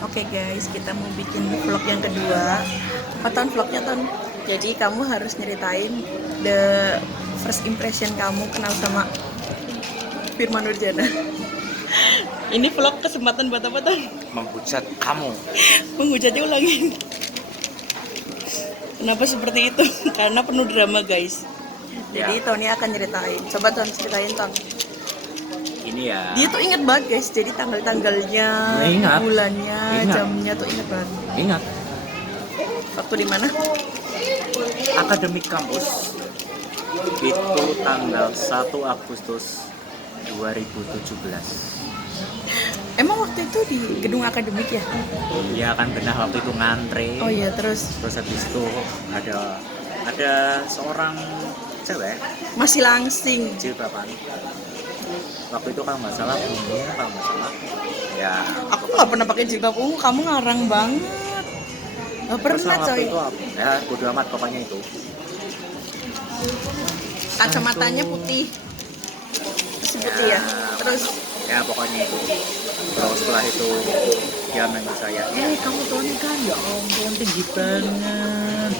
Oke guys, kita mau bikin vlog yang kedua. Apa Ton vlognya Ton? Jadi kamu harus nyeritain the first impression kamu kenal sama Firman Nurjana. Ini vlog kesempatan buat apa Ton? Menghujat kamu. Menghujatnya ulangin. Kenapa seperti itu? Karena penuh drama guys. Jadi Ya. Tony akan nyeritain. Coba Ton ceritain Ton. Ini ya. Dia tuh inget banget guys. Jadi tanggal-tanggalnya, Ingat. bulannya, Ingat. jamnya tuh inget banget. Ingat, Waktu di mana? akademik kampus itu tanggal 1 Agustus 2017. Emang waktu itu di gedung akademik ya? Iya kan benar, waktu itu ngantri. Oh iya, terus Terus habis itu ada seorang cewek masih langsing. jilbaban. Waktu itu kalau nggak salah ungu, kalau nggak salah. Ya. Aku nggak pernah pakai jilbab ungu, kamu ngarang banget. Gak Terus pernah waktu coy. itu ya bodo amat pokoknya itu. Kacamatanya putih. Masih putih ya. Terus Ya pokoknya itu. Terus setelah itu dia manggil saya, kamu Tony kan, ya ampun tinggi banget.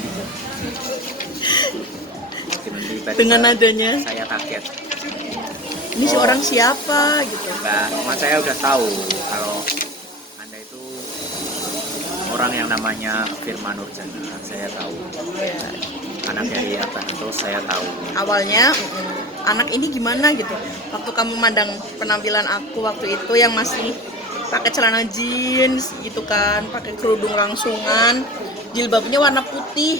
Tiba-tiba dengan nadanya, saya kaget. ini si orang siapa gitu. Enggak, cuma saya udah tahu kalau Anda itu orang yang namanya Firman Nurjana. Saya tahu. Anak dari apa itu saya tahu. Awalnya anak ini gimana gitu. Waktu kamu mandang penampilan aku waktu itu yang masih pakai celana jeans gitu kan, pakai kerudung rangsungan, jilbabnya warna putih.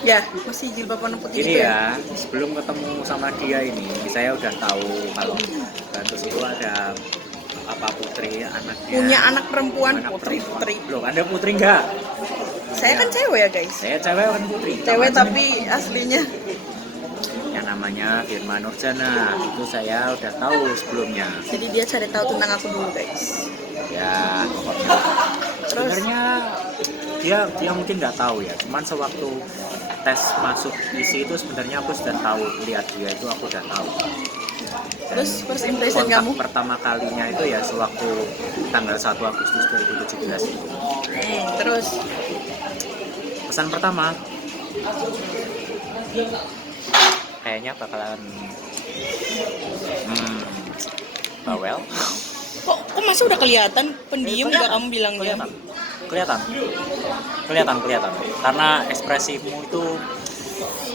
Ya, masih jilbab warna putih Ini gitu ya, sebelum ketemu sama dia ini, saya udah tahu kalau Bantus itu ada apa putri anaknya. Punya anak perempuan, Anak putri. Loh, Anda putri enggak? Saya kan cewek ya guys. Saya cewek kan putri. Cewek Sama tapi aslinya. yang namanya Firman Nurjana, itu saya udah tahu sebelumnya. Jadi dia cari tahu tentang aku dulu guys. Ya, pokoknya sebenarnya dia mungkin nggak tahu ya. Cuman sewaktu tes masuk isi itu sebenarnya aku sudah tahu, lihat dia itu aku udah tahu. Terus first impression Kontak kamu? pertama kalinya itu ya sewaktu tanggal 1 Agustus 2017 itu. Terus Pesan pertama kayaknya bakalan bawel. kok masa udah kelihatan pendiam Kelihatan. gak kamu bilangnya? Kelihatan karena ekspresimu itu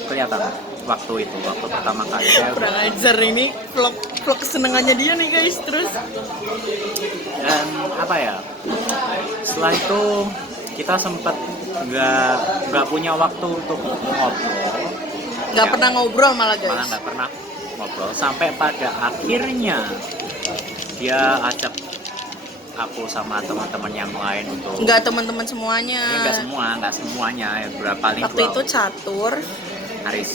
kelihatan waktu pertama kali saya Kurang ajar ini vlog kesenangannya dia nih guys. Terus dan apa ya, setelah itu kita sempat nggak punya waktu untuk ngobrol, nggak Ya, pernah ngobrol malah malah guys. nggak pernah ngobrol sampai pada akhirnya dia ajak aku sama teman-teman yang lain untuk Nggak teman-teman semuanya. ini nggak semuanya ya, paling Waktu itu Catur, Aris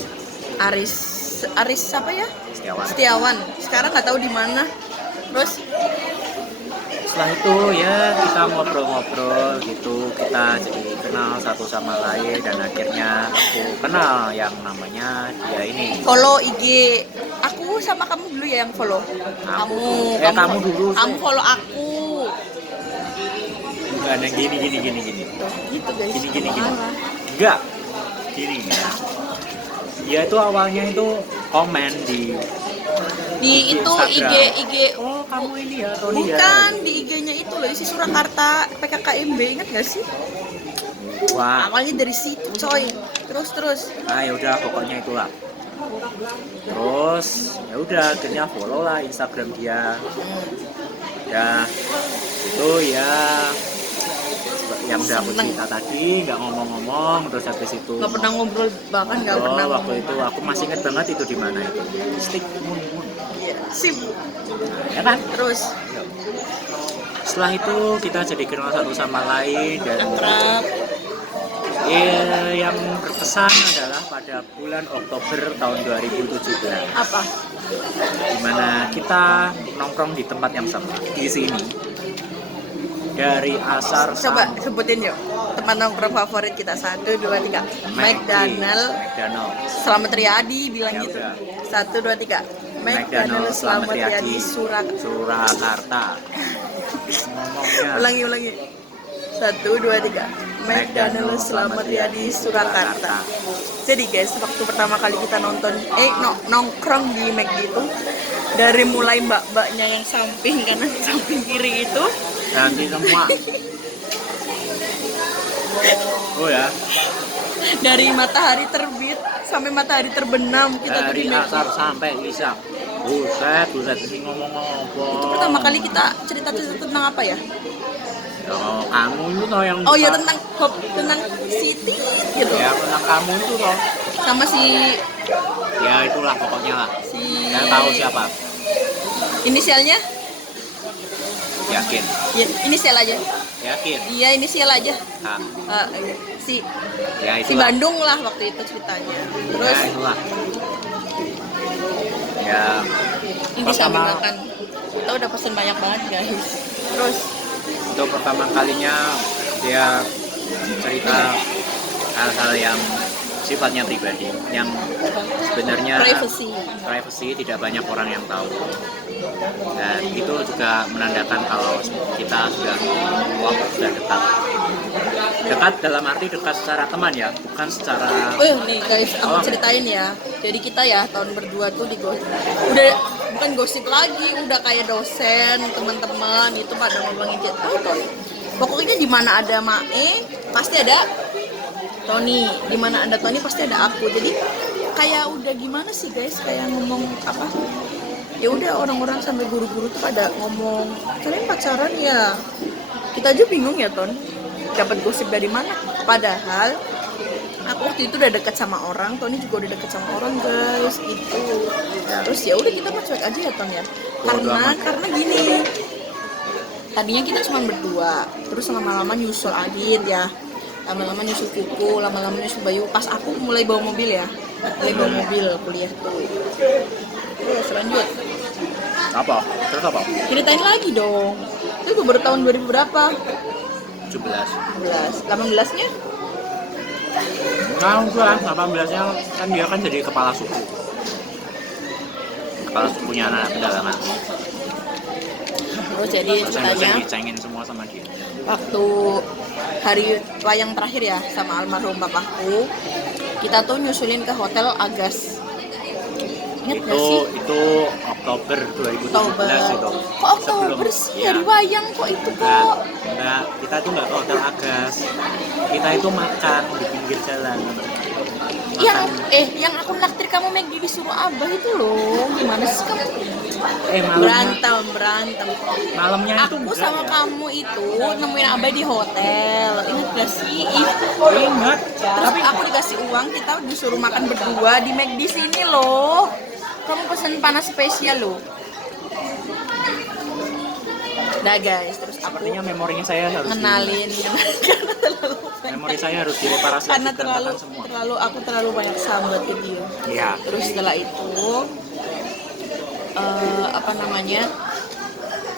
Aris apa ya? Setiawan. Setiawan. Sekarang nggak tahu di mana. Terus Setelah itu ya kita ngobrol-ngobrol gitu, kita jadi kenal satu sama lain dan akhirnya aku kenal yang namanya dia ini. follow IG aku sama kamu dulu ya yang follow. Kamu dulu. Kamu follow aku. Enggak, nah gini. Gitu guys. Gini. Malah. Enggak. Gini ya. Dia itu awalnya itu komen di Di itu Instagram. IG Oh, kamu ini ya, Tony ya. bukan di IG-nya itu loh, isi Surakarta PKKMB, ingat gak sih? Wah, Awalnya dari situ coy. Terus ya udah pokoknya itulah. Terus ya udah akhirnya follow lah Instagram dia. Ya itu ya yang udah aku Seneng. cerita tadi, nggak ngomong-ngomong, terus habis itu nggak pernah ngobrol, bahkan nggak ngobrol. pernah Waktu itu aku masih inget banget itu di mana itu, Stick Moon. Iya, sip. Ya kan? Terus Setelah itu kita jadi kenal satu sama lain dan akrab. yang berkesan adalah pada bulan Oktober tahun 2017 Apa? dimana kita nongkrong di tempat yang sama di sini dari asar Coba sebutin yuk tempat nongkrong favorit kita. 1, 2, 3. McDonald. Selamat Riyadi bilang Ya gitu. udah. 1, 2, 3. McDonald Selamat Riyadi Surakarta. Surakarta. ngomongnya. Ulangi. 1, 2, 3. McDonald's selamat ya di Surakarta. Jadi guys, waktu pertama kali kita nongkrong di McD itu, dari mulai mbak-mbaknya yang samping kanan samping kiri itu Ganti semua. Oh ya, dari matahari terbit sampai matahari terbenam kita tuh di dari McD. asar sampai isya. Buset ini ngomong apa? Itu pertama kali kita cerita tentang apa ya? Oh, kamu itu toh yang Oh ya, buka. tentang Siti gitu. Ya tentang kamu itu toh. Sama Ya itulah pokoknya lah. si Saya tahu siapa. inisialnya? Yakin. Ya, inisial aja. Yakin. Iya, inisial aja. Nah, Iya. ya Si itulah. Bandung lah waktu itu ceritanya. Terus Ya itulah. Ya ini sambil pertama makan. Kita udah pesen banyak banget guys. Terus itu pertama kalinya dia cerita hal-hal yang sifatnya pribadi yang sebenarnya privacy tidak banyak orang yang tahu, dan itu juga menandakan kalau kita sudah dekat dalam arti dekat secara teman ya, bukan secara nih guys, aku ceritain ya. Jadi kita ya tahun berdua tuh udah bukan gosip lagi, udah kayak dosen, teman-teman itu pada ngomongin dia. Pokoknya di mana ada Mae pasti ada Tony, di mana ada Tony pasti ada aku. Jadi kayak udah gimana sih guys, kayak ngomong apa? Ya udah orang-orang sampai guru-guru tuh pada ngomong, kalian pacaran ya? Kita aja bingung ya Ton, dapat gosip dari mana? Padahal aku waktu itu udah deket sama orang, Tony juga udah deket sama orang guys, gitu. Terus ya udah kita mah cuek aja ya Ton ya. Karena gini, tadinya kita cuma berdua, terus lama-lama nyusul Adit ya, lama-lama nyusul Kuku, lama-lama nyusul Bayu. Pas aku mulai bawa mobil ya, mulai bawa mobil kuliah tuh. Terus lanjut, apa? Terus apa? ceritain lagi dong. Itu baru tahun 2000 berapa? 17. 18 nya? Nah, udah 18-nya kan dia kan jadi kepala suku. Kepala sukunya anak pedalangan. Terus jadi Dosen-dosen ceritanya dicengin semua sama dia. waktu hari wayang terakhir ya sama almarhum bapakku, kita tuh nyusulin ke hotel Agas. Ingat gak sih? Itu Oktober 2017 Oktober. itu. Kok Oktober sih? Ya. Hari wayang kok itu kok? Enggak, kita tuh nggak ke hotel Agas. Kita itu makan di pinggir jalan. Yang aku naktir kamu McD disuruh Abah itu loh. Gimana sih kamu? Malamnya, Berantem. malamnya itu Aku enggak sama ya. kamu itu nemuin Abah di hotel. Ingat gak sih? Ingat. Terus aku dikasih uang, kita disuruh makan berdua di McD sini loh. Kamu pesen panas spesial loh. Nah guys, terus aku Sepertinya memorinya saya harus ngenalin memori saya harus direparasi karena berantakan semua. aku terlalu banyak sambat ke dia. Iya. Terus setelah itu apa namanya,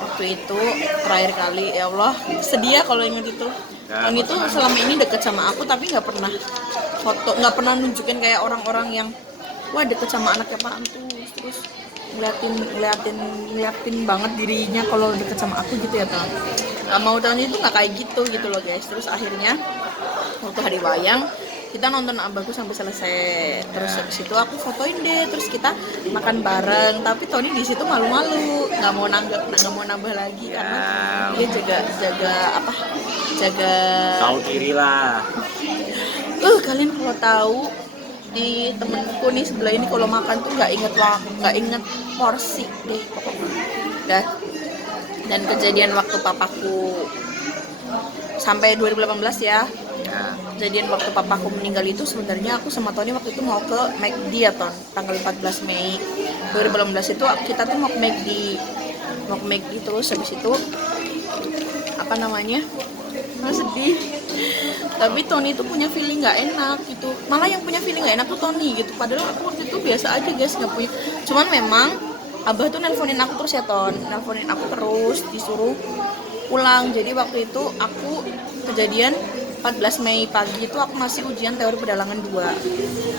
waktu itu terakhir kali, ya Allah sedih ya kalau ingat itu. Ya, Tony itu selama ini deket sama aku tapi nggak pernah foto, nggak pernah nunjukin kayak orang-orang yang wah deket sama anaknya Pak Antus, terus ngeliatin banget dirinya kalau deket sama aku gitu ya Ton. Nggak mau Tony itu nggak kayak gitu loh guys. Terus akhirnya waktu hari wayang kita nonton abahku sampai selesai, terus habis itu aku fotoin deh, terus kita makan bareng, tapi Tony di situ malu-malu, nggak mau nambah lagi karena dia jaga Tahu diri lah. kalian kalau tahu di temenku nih sebelah ini kalau makan tuh nggak inget porsi deh pokoknya. Dan kejadian waktu papaku sampai 2018 ya. Kejadian waktu papaku meninggal itu sebenarnya aku sama Tony waktu itu mau ke McD ya Ton, tanggal 14 Mei 2018 itu kita tuh mau ke McD terus habis itu apa namanya, sedih. Tapi Tony itu punya feeling nggak enak gitu, malah yang punya feeling nggak enak tuh Tony gitu, padahal aku waktu itu biasa aja guys, nggak punya. Cuman memang Abah tuh nelponin aku terus ya Ton, nelponin aku terus disuruh pulang. Jadi waktu itu aku kejadian 14 Mei pagi itu aku masih ujian teori pedalangan 2.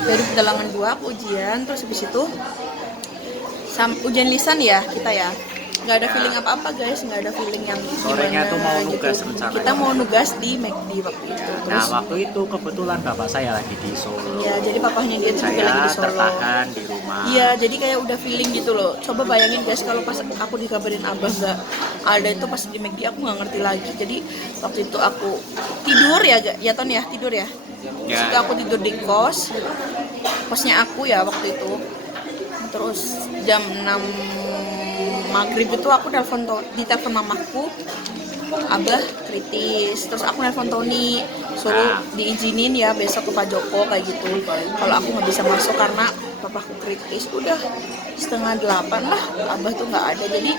Teori pedalangan 2 aku ujian, terus habis itu ujian lisan ya kita ya. nggak ada feeling apa-apa guys, nggak ada feeling yang Sorenya gimana tuh mau nugas gitu. rencananya. Kita mau nugas di McD waktu itu. Nah Terus waktu itu kebetulan bapak saya lagi di Solo. ya jadi papahnya dia tuh juga Saya lagi di Solo. tertahan di rumah. Iya, jadi kayak udah feeling gitu loh. Coba bayangin guys, kalau pas aku dikabarin abah nggak ada itu pas di McD, aku nggak ngerti lagi. Jadi waktu itu aku tidur ya Ton ya, tidur ya. Terus Ya, itu aku tidur di kosnya aku ya waktu itu. Terus jam 6 maghrib itu aku ditelepon mamaku, abah kritis. Terus aku nelfon Tony, suruh diizinin ya besok ke Pak Joko kayak gitu. Kalau aku nggak bisa masuk karena papaku kritis. Udah 7:30 lah, abah tuh nggak ada. Jadi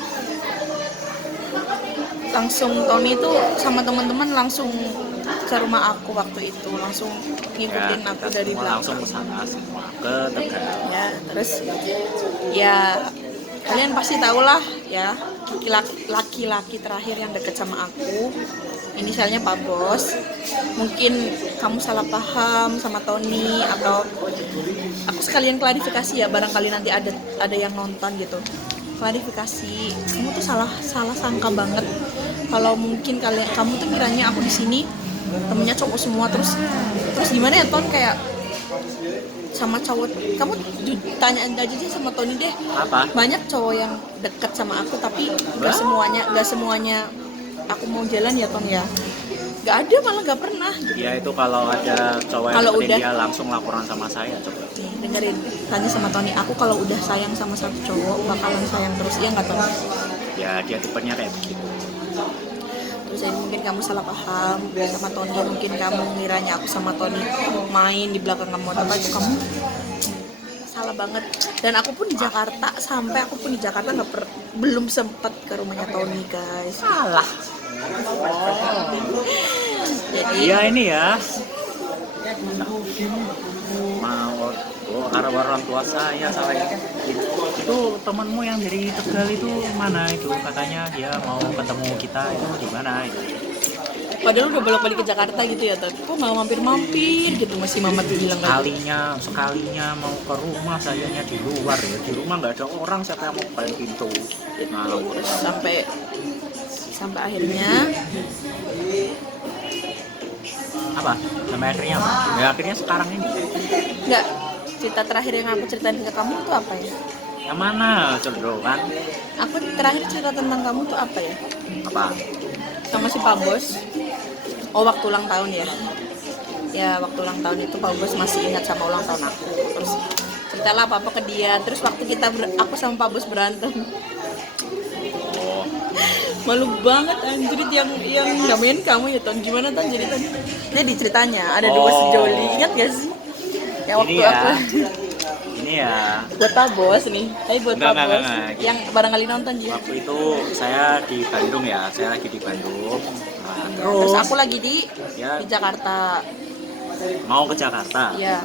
langsung Tony itu sama teman-teman langsung ke rumah aku waktu itu, langsung ngikutin ya, aku kita dari semua langsung belakang. ke sana semua ke Tegal. Ya, terus ya kalian pasti tahu lah ya, laki-laki terakhir yang deket sama aku inisialnya Pak Bos. Mungkin kamu salah paham sama Tony, atau aku sekalian klarifikasi ya, barangkali nanti ada yang nonton gitu. Klarifikasi, kamu tuh salah sangka banget kalau mungkin kamu tuh kiranya aku di sini temennya cowok semua. Terus gimana ya Ton, kayak sama cowok kamu tanya aja sih sama Tony deh, Apa? banyak cowok yang deket sama aku tapi nggak semuanya aku mau jalan ya Ton ya, nggak ada, malah nggak pernah gitu. Ya itu kalau ada cowok yang Kalau deketin udah- dia langsung laporan sama saya coba. Nih, dengerin, tanya sama Tony, aku kalau udah sayang sama satu cowok bakalan sayang terus, iya nggak Ton? Ya dia tipenya kayak begitu. Terus jadi mungkin kamu salah paham sama Tony, mungkin kamu ngiranya aku sama Tony main di belakang kamu, apa itu kamu salah banget. Dan aku pun di Jakarta, sampai aku pun di Jakarta belum sempat ke rumahnya Tony guys. Salah. Jadi Iya ini ya. Mau orang tua saya salah itu temanmu yang dari Tegal itu mana itu, katanya dia mau ketemu kita itu di mana itu. padahal udah bolak-balik ke Jakarta gitu ya Ton, kok nggak mampir-mampir gitu, masih mama tuh bilang kayak gitu. sekalinya mau ke rumah, sayanya di luar ya, di rumah nggak ada orang, siapa yang mau bukain pintu. Nah, Terus sampai akhirnya apa sampai akhirnya apa ya, akhirnya sekarang ini nggak, cerita terakhir yang aku ceritain ke kamu tuh apa ya? yang mana cerdongan Aku terakhir cerita tentang kamu tuh apa ya? apa. Sama si Pak Bos. Oh, waktu ulang tahun ya. Ya, waktu ulang tahun itu Pak Bos masih ingat sama ulang tahun aku. Terus ceritalah apa-apa ke dia. Terus waktu aku sama Pak Bos berantem. Oh, Malu banget anjir, yang namain kamu ya Ton. Gimana Ton jadi Ton? Jadi ceritanya ada dua Oh. sejoli, ingat gak sih? Yang waktu ini ya aku ini ya buat Pak Bos nih. Tapi buat Enggak, Pak Bos enggak. yang barangkali nonton dia. waktu itu saya di Bandung ya, saya lagi di Bandung. Nah, Terus terus aku lagi di ya Jakarta. mau ke Jakarta. Ya.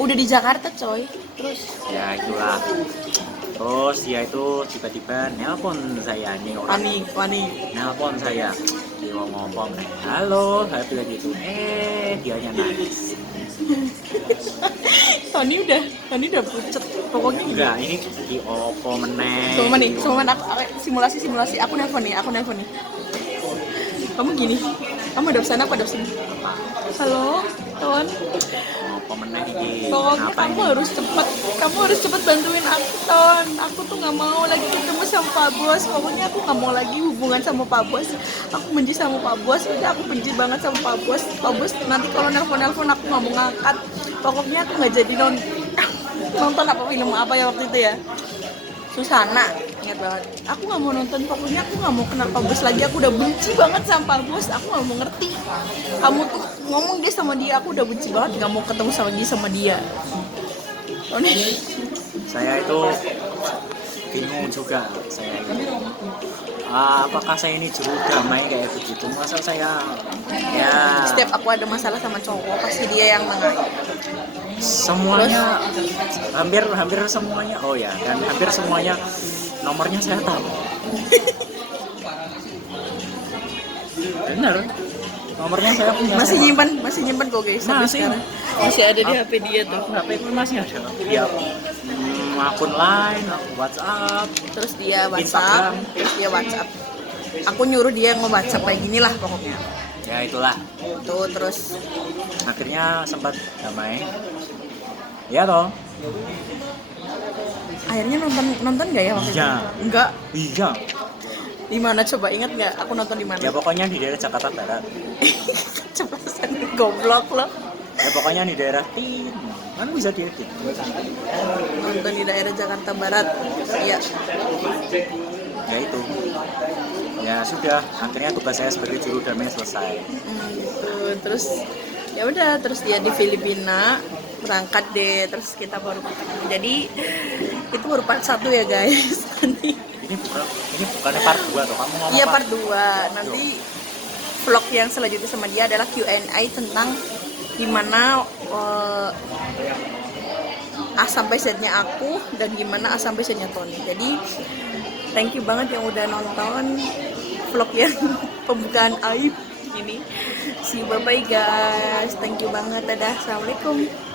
Udah di Jakarta coy. Terus Ya itulah. Terus dia itu tiba-tiba nelpon saya nih orang. Wani. Nelpon saya. Dia mau ngomong, halo, saya bilang gitu. Dianya nangis. Tony udah pucet. Pokoknya gitu. Enggak, ini di opo meneng. Semua aku simulasi. Aku nelpon nih. Kamu gini. Kamu ada pesan, aku ada pesan. Halo, Ton. Opo meneng iki. Pokoknya Ngapain kamu ini? harus cepet bantuin aku, Ton. Aku tuh nggak mau lagi ketemu sama Pak Bos. Pokoknya aku nggak mau lagi hubungan sama Pak Bos. Aku benci sama Pak Bos. Udah, aku benci banget sama Pak Bos. Pak Bos nanti kalau nelpon aku nggak mau ngangkat. Pokoknya aku nggak jadi nonton apa film apa ya waktu itu ya. Susana, ingat banget. Aku nggak mau nonton, pokoknya aku nggak mau kenal Pak Bos lagi. Aku udah benci banget sama Pak Bos. Aku nggak mau ngerti. Kamu tuh ngomong dia sama dia, aku udah benci banget. Nggak mau ketemu sama dia. Tony. Saya itu bingung juga. Saya ini. Apakah saya ini juru damai kayak begitu? Masa saya ya Setiap aku ada masalah sama cowok, pasti dia yang mengakhiri. semuanya hampir semuanya, oh ya, dan hampir semuanya nomornya saya tahu. Bener, nomornya saya punya. Masih semua. nyimpan kok guys. Sampai Masih. sekarang. Masih ada di HP dia tuh. HP pun masih ada. Ya, akun lain, WhatsApp, terus dia Instagram. WhatsApp, aku nyuruh dia nge-WhatsApp kayak gini lah pokoknya. Ya itulah. Tuh terus Akhirnya sempat damai. Ya toh? akhirnya nonton nggak ya waktu Iya. itu? Enggak. Iya. Di mana coba, ingat nggak? Aku nonton di mana? Ya pokoknya di daerah Jakarta Barat. Ceplosan goblok loh. Ya pokoknya di daerah Tin. Kan bisa diedit. Nonton di daerah Jakarta Barat. Iya. Ya itu. Ya sudah, akhirnya tugas saya sebagai juru damai selesai. Gitu. Terus ya udah, terus dia di Filipina berangkat deh, terus kita baru ketemu. Jadi itu baru part 1 ya guys. Nanti Ini bukannya part 2 toh, kamu ngomong iya part part 2. Nanti vlog yang selanjutnya sama dia adalah Q&A tentang gimana A sampai Z-nya aku dan gimana A sampai Z-nya Tony. Jadi thank you banget yang udah nonton vlog yang pembukaan aib ini. See you, bye bye guys. Thank you banget. Dadah. Assalamualaikum.